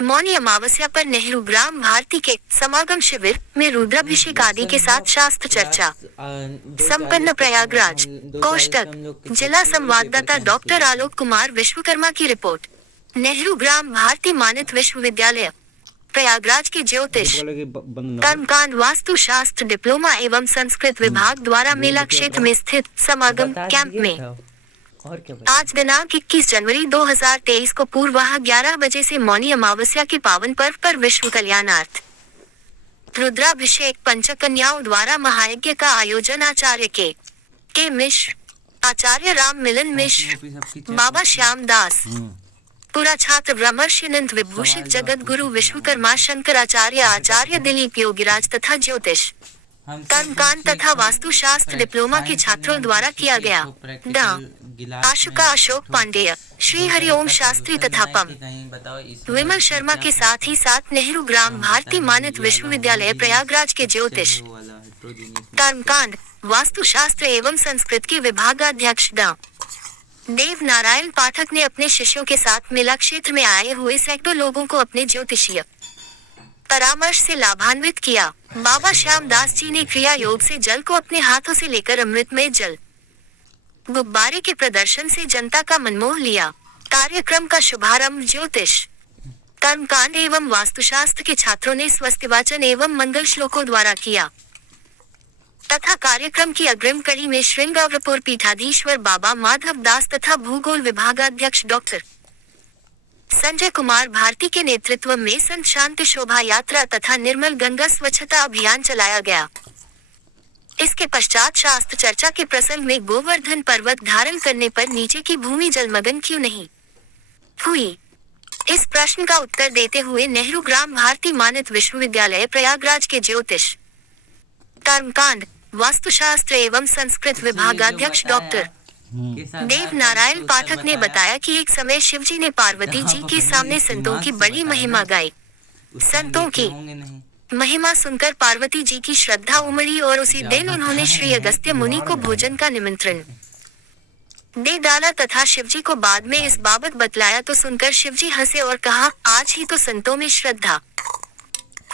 मौनी अमावस्या पर नेहरू ग्राम भारती के समागम शिविर में रुद्राभिषेक आदि के साथ शास्त्र चर्चा संपन्न प्रयागराज। कोष्टक जिला संवाददाता डॉक्टर आलोक कुमार विश्वकर्मा की रिपोर्ट। नेहरू ग्राम भारती मानित विश्वविद्यालय प्रयागराज के ज्योतिष कर्मकांड वास्तु शास्त्र डिप्लोमा एवं संस्कृत विभाग द्वारा मेला क्षेत्र में स्थित समागम कैंप में आज दिनांक 21 जनवरी 2023 को पूर्वाह 11 बजे से मौनी अमावस्या के पावन पर्व पर विश्व कल्याणार्थ रुद्राभिषेक पंचकन्याओं द्वारा महायज्ञ का आयोजन आचार्य के मिश्र, आचार्य राम मिलन मिश्र, बाबा श्याम दास, पूरा छात्र ब्रह्मर्षिनंद विभूषित जगत गुरु विश्वकर्मा शंकराचार्य आचार्य दिलीप योगीराज तथा ज्योतिष कर्मकांड तथा वास्तु शास्त्र डिप्लोमा के छात्रों द्वारा किया गया। आशुका अशोक पांडेय, श्री हरिओम शास्त्री तथा पम विमल शर्मा के साथ ही साथ नेहरू ग्राम भारती मानित विश्वविद्यालय प्रयागराज के ज्योतिष कर्मकांड वास्तु शास्त्र एवं संस्कृत के विभागाध्यक्ष डॉ देव नारायण पाठक ने अपने शिष्यों के साथ मेला क्षेत्र में आए हुए सैकड़ों लोगों को अपने ज्योतिषीय परामर्श से लाभान्वित किया। बाबा श्याम दास जी ने क्रिया योग से जल को अपने हाथों से लेकर अमृतमय जल गुब्बारे के प्रदर्शन से जनता का मनमोह लिया। कार्यक्रम का शुभारंभ ज्योतिष कर्मकांड एवं वास्तुशास्त्र के छात्रों ने स्वस्तिवाचन एवं मंगल श्लोकों द्वारा किया तथा कार्यक्रम की अग्रिम कड़ी में श्रृंगारपुर पीठाधीश्वर बाबा माधव दास तथा भूगोल विभागाध्यक्ष डॉक्टर संजय कुमार भारती के नेतृत्व में संत शांति शोभा यात्रा तथा निर्मल गंगा स्वच्छता अभियान चलाया गया। इसके पश्चात शास्त्र चर्चा के प्रसंग में गोवर्धन पर्वत धारण करने पर नीचे की भूमि जलमग्न क्यों नहीं हुई, इस प्रश्न का उत्तर देते हुए नेहरू ग्राम भारती मानित विश्वविद्यालय प्रयागराज के ज्योतिष कर्मकांड वास्तुशास्त्र एवं संस्कृत विभागाध्यक्ष डॉक्टर देव नारायण पाठक ने बताया कि एक समय शिवजी ने पार्वती जी के सामने संतों की बड़ी महिमा गाई। संतों की महिमा सुनकर पार्वती जी की श्रद्धा उमड़ी और उसी दिन उन्होंने श्री अगस्त्य मुनि को भोजन का निमंत्रण दे डाला तथा शिवजी को बाद में इस बाबत बतलाया तो सुनकर शिवजी हंसे और कहा, आज ही तो संतों में श्रद्धा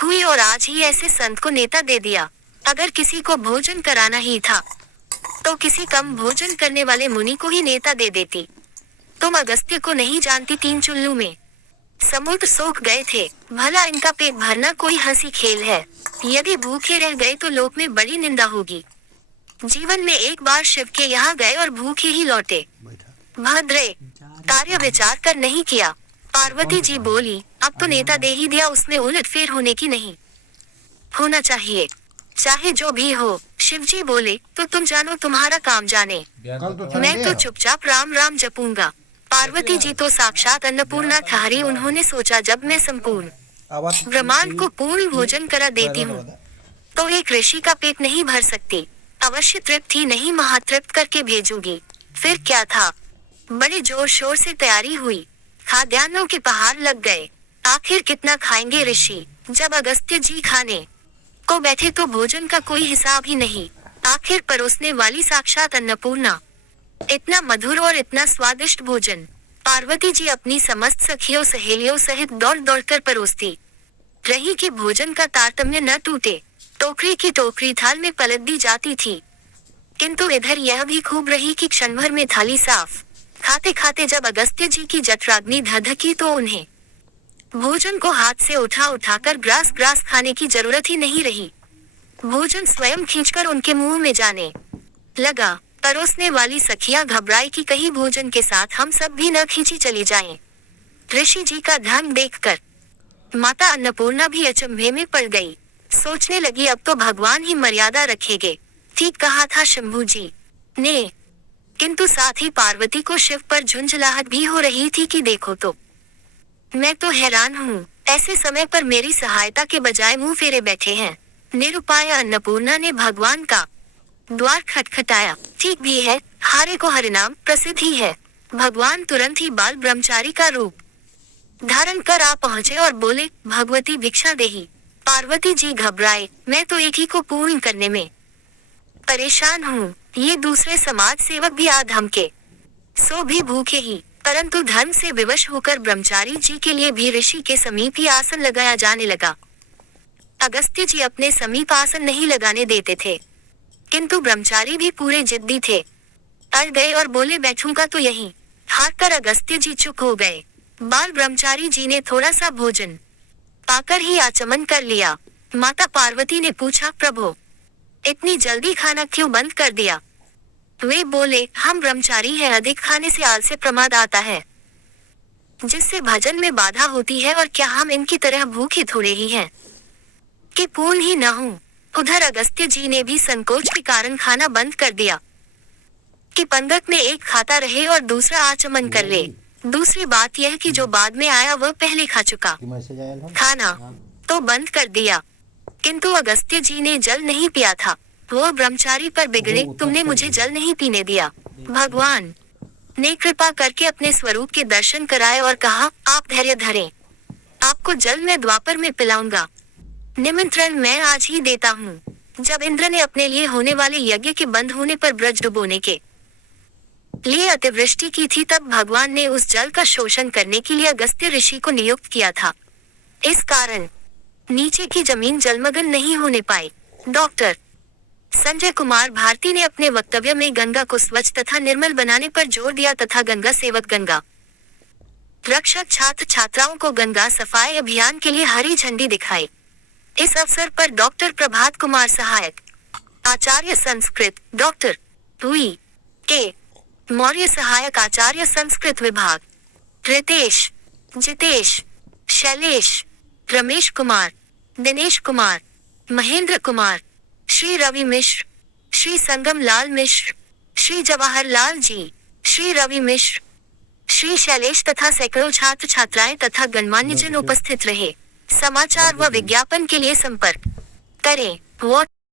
हुई और आज ही ऐसे संत को नेता दे दिया। अगर किसी को भोजन कराना ही था तो किसी कम भोजन करने वाले मुनि को ही नेता दे देती। तुम अगस्त्य को नहीं जानती, 3 चुल्लू में समुद्र सोख गए थे। भला इनका पेट भरना कोई हंसी खेल है? यदि भूखे रह गए तो लोक में बड़ी निंदा होगी। जीवन में एक बार शिव के यहाँ गए और भूखे ही लौटे। भद्रे कार्य विचार कर नहीं किया। पार्वती जी बोली, अब तो नेता दे ही दिया, उसमें उलटफेर होने की नहीं होना चाहिए, चाहे जो भी हो। शिवजी बोले, तो तुम जानो, तुम्हारा काम जाने, मैं तो चुपचाप राम राम जपूंगा। पार्वती जी तो साक्षात अन्नपूर्णा ठहरी। उन्होंने सोचा, जब मैं संपूर्ण ब्रह्मांड को पूर्ण भोजन करा देती हूँ तो एक ऋषि का पेट नहीं भर सकती। अवश्य तृप्त ही नहीं, महातृप्त करके भेजूंगी। फिर क्या था, बड़े जोर शोर से तैयारी हुई। खाद्यान्नों के पहाड़ लग गए। आखिर कितना खाएंगे ऋषि? जब अगस्त्य जी खाने को बैठे तो भोजन का कोई हिसाब ही नहीं। आखिर परोसने वाली साक्षात अन्नपूर्णा। इतना मधुर और इतना स्वादिष्ट भोजन पार्वती जी अपनी समस्त सखियों सहेलियों सहित दौड़ दौड़ कर परोसती रही कि भोजन का तारतम्य न टूटे। टोकरी की टोकरी थाल में पलट दी जाती थी, किंतु इधर यह भी खूब रही कि क्षण भर में थाली साफ। खाते खाते जब अगस्त्य जी की जठराग्नि धधकी तो उन्हें भोजन को हाथ से उठा उठाकर ग्रास ग्रास खाने की जरूरत ही नहीं रही। भोजन स्वयं खींचकर उनके मुंह में जाने लगा। परोसने वाली सखियां घबराई कि कहीं भोजन के साथ हम सब भी न खींची चली जाएं। ऋषि जी का ढंग देखकर माता अन्नपूर्णा भी अचंभे में पड़ गई। सोचने लगी, अब तो भगवान ही मर्यादा रखेंगे। ठीक कहा था शंभू जी ने, किंतु साथ ही पार्वती को शिव पर झुंझलाहट भी हो रही थी कि देखो तो मैं तो हैरान हूँ, ऐसे समय पर मेरी सहायता के बजाय मुंह फेरे बैठे हैं। निरुपाय अन्नपूर्णा ने भगवान का द्वार खटखटाया। ठीक भी है, हारे को हरिनाम प्रसिद्ध ही है। भगवान तुरंत ही बाल ब्रह्मचारी का रूप धारण कर आ पहुँचे और बोले, भगवती भिक्षा देही। पार्वती जी घबराए, मैं तो एक ही को पूर्ण करने में परेशान हूँ, ये दूसरे समाज सेवक भी आ धमके, सो भी भूखे ही। परंतु धर्म से विवश होकर ब्रह्मचारी जी के लिए भी ऋषि के समीप ही आसन लगाया जाने लगा। अगस्त्य जी अपने समीप आसन नहीं लगाने देते थे, किंतु ब्रह्मचारी भी पूरे जिद्दी थे। अड़ गए और बोले बैठूंगा तो यहीं। हार कर अगस्त्य जी चुप हो गए। बाल ब्रह्मचारी जी ने थोड़ा सा भोजन पाकर ही आचमन कर लिया। माता पार्वती ने पूछा, प्रभु इतनी जल्दी खाना क्यों बंद कर दिया? वे बोले, हम ब्रह्मचारी हैं, अधिक खाने से आलस्य प्रमाद आता है, जिससे भजन में बाधा होती है, और क्या हम इनकी तरह भूखे थोड़े ही हैं कि पूर्ण ही न हूं। उधर अगस्त्य जी ने भी संकोच के कारण खाना बंद कर दिया कि पंगत में एक खाता रहे और दूसरा आचमन कर ले। दूसरी बात यह कि जो बाद में आया वह पहले खा चुका। खाना तो बंद कर दिया, किंतु अगस्त्य जी ने जल नहीं पिया था। वह ब्रह्मचारी पर बिगड़े, तुमने मुझे जल नहीं पीने दिया। भगवान ने कृपा करके अपने स्वरूप के दर्शन कराए और कहा, आप धैर्य धरें, आपको जल मैं द्वापर में पिलाऊंगा। निमंत्रण मैं आज ही देता हूँ। जब इंद्र ने अपने लिए होने वाले यज्ञ के बंद होने पर ब्रज डुबोने के लिए अतिवृष्टि की थी, तब भगवान ने उस जल का शोषण करने के लिए अगस्त्य ऋषि को नियुक्त किया था। इस कारण नीचे की जमीन जलमग्न नहीं होने पाई। डॉक्टर संजय कुमार भारती ने अपने वक्तव्य में गंगा को स्वच्छ तथा निर्मल बनाने पर जोर दिया तथा गंगा सेवक, गंगा रक्षक छात्र छात्राओं को गंगा सफाई अभियान के लिए हरी झंडी दिखाई। इस अवसर पर डॉक्टर प्रभात कुमार सहायक आचार्य संस्कृत, डॉक्टर वी के मौर्य सहायक आचार्य संस्कृत विभाग, रितेश, जितेश, शैलेश, रमेश कुमार, दिनेश कुमार, महेंद्र कुमार, श्री रवि मिश्र, श्री संगम लाल मिश्र, श्री जवाहर लाल जी, श्री रवि मिश्र, श्री शैलेश तथा सैकड़ों छात्र छात्राएं तथा गणमान्यजन उपस्थित रहे। समाचार व विज्ञापन के लिए संपर्क करें।